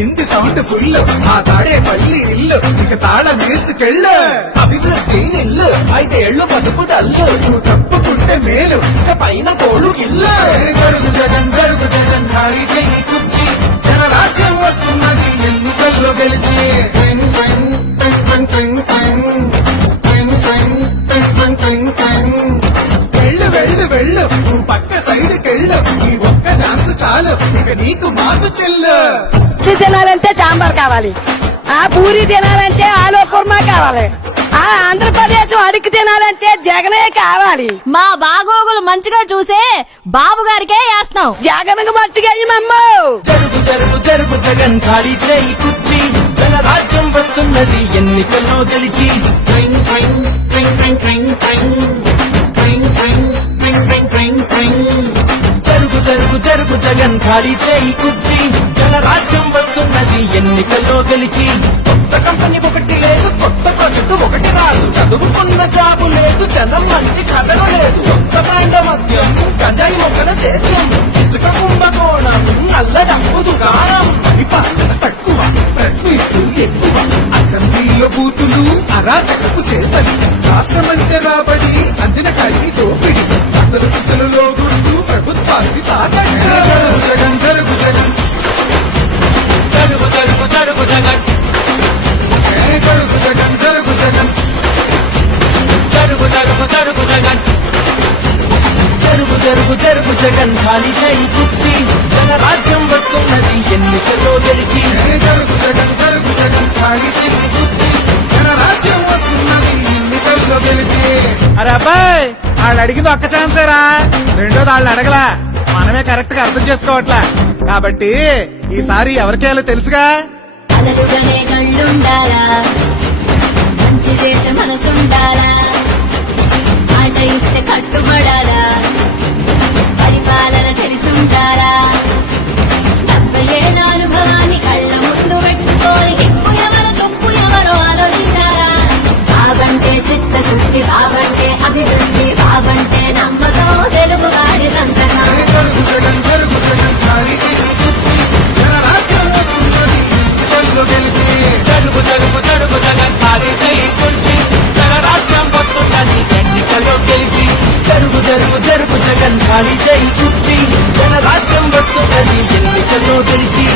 మోగింది sound full ఆ తాడే పల్లి ఇల్లు ఇక తాళం వేసుకెళ్ళు అభివృద్ధి ఇల్లు 5 ఏళ్ళు బతుకు డల్లు నువ్వు తప్పుకుంటే మేలు ఇక పైన కోడు ఇల్లు జరుగు జగన్ ఖాళీ చెయ్యి కుర్చీ జనరాజ్యం వస్తున్నది ఎన్నికల్లో గెలిచి ట్వింగ్ ట్వింగ్ ట్వింగ్ ట్వింగ్ ట్వింగ్ ట్వింగ్ ట్వింగ్ ట్వింగ్ ట్వింగ్ ట్వింగ్ వెళ్ళు వెళ్ళు వెళ్ళు నువ్వు పక్క సైడ్ కెళ్ళు ఈ ఒక్క ఛాన్స్ చాలు ఇక నీకు మాకు చెల్లు ఇడ్లీ తినాలంటే సాంబార్ కావాలి, ఆ పూరి తినాలంటే ఆలు కుర్మా కావాలి, ఆ ఆంధ్రప్రదేశ్ అడిగి తినాలంటే జగనే కావాలి. మా బాగోగులు మంచిగా చూసే బాబు గారికే వేస్తాం. జగన్కు మట్టిగా అయ్యమమ్మో. జరుగు జరుగు జరుగు జగన్ ఖాళీ చేయి కుర్చీ జనరాజ్యం వస్తున్నది ఎన్నికల్లో గెలిచి ట్వింగ్ ట్వింగ్ ట్వింగ్ ట్వింగ్ ట్వింగ్ ట్వింగ్ ట్వింగ్ ట్వింగ్ ట్వింగ్ ట్వింగ్ ట్వింగ్ జరుగు జరుగు జరుగు జగన్ ఖాళీ చేయి కుర్చీ జనరాజ్యం వస్తున్నది ఎన్నికల్లో గెలిచి కొత్త కంపెనీ ఒకటి లేదు, కొత్త ప్రాజెక్టు ఒకటి రాదు, చదువుకున్న జాబు లేదు, జనం మంచి కథలు లేదు, సొంత బ్రాండ మద్యం గంజాయి మొక్కల సేద్యం ఇసుక కుంభకోణం నల్ల డబ్బు దుకాణం పరిపాలన తక్కువ ప్రెస్ మీట్లు ఎక్కువ అసెంబ్లీలో బూతులు అరాచకపు చేతలు రాష్ట్రమంటే రాబడి అందిన కడిగి దోపిడి అసలు సిసలులో గుర్తు ప్రభుత్వాస్తి తాకట్టు జరుగు జగన్ జరుగు జరుగు జరుగు జగన్ జరుగు జగన్ జరుగు జగన్ జరుగు జరుగు జరుగు జగన్ జరుగు జరుగు జరుగు జగన్ ఖాళీ చేయి కుర్చీ జనరాజ్యం వస్తున్నది ఎన్నికల్లో గెలిచి జరుగు జగన్ ఖాళీ చెయ్యి కుర్చీ జనరాజ్యం వస్తున్నది ఎన్నికల్లో గెలిచి అరే అబ్బాయి వాళ్ళు అడిగింది ఒక్క ఛాన్సేరా, రెండోది వాళ్ళు అడగలా, మనమే కరెక్ట్ గా అర్థం చేసుకోవట్లా. కాబట్టి ఈసారి ఎవరికేయాలో తెలుసుగా. అలలుగనే కళ్ళుండాలా, మంచి చేసే మనసుండాలా, మాట ఇస్తే కట్టుబడాలా, పరిపాలన తెలిసుండాలా, 70 ఏళ్ళ అనుభవాన్ని కళ్ళ ముందు పెట్టుకొని ఎక్కువ ఎవరు తప్పు ఎవరో ఆలోచించాలా. బాబంటే చిత్తశుద్ధి, బాబంటే అభివృద్ధి, బాబంటే నమ్మకం, తెలుగువాడి సంతకం. జరుగు జగన్ ఖాళీ చెయ్యి కుర్చీ జనరాజ్యం వస్తున్నది ఎన్నికల్లో గెలిచి జరుగు జరుగు జరుగు జగన్ ఖాళీ చేయి కుర్చీ జనరాజ్యం వస్తున్నది ఎన్నికల్లో గెలిచి జరుగు జరుగు జరుగు జగన్ ఖాళీ చేయి కుర్చీ జనరాజ్యం వస్తున్నది ఎన్నికల్లో గెలిచి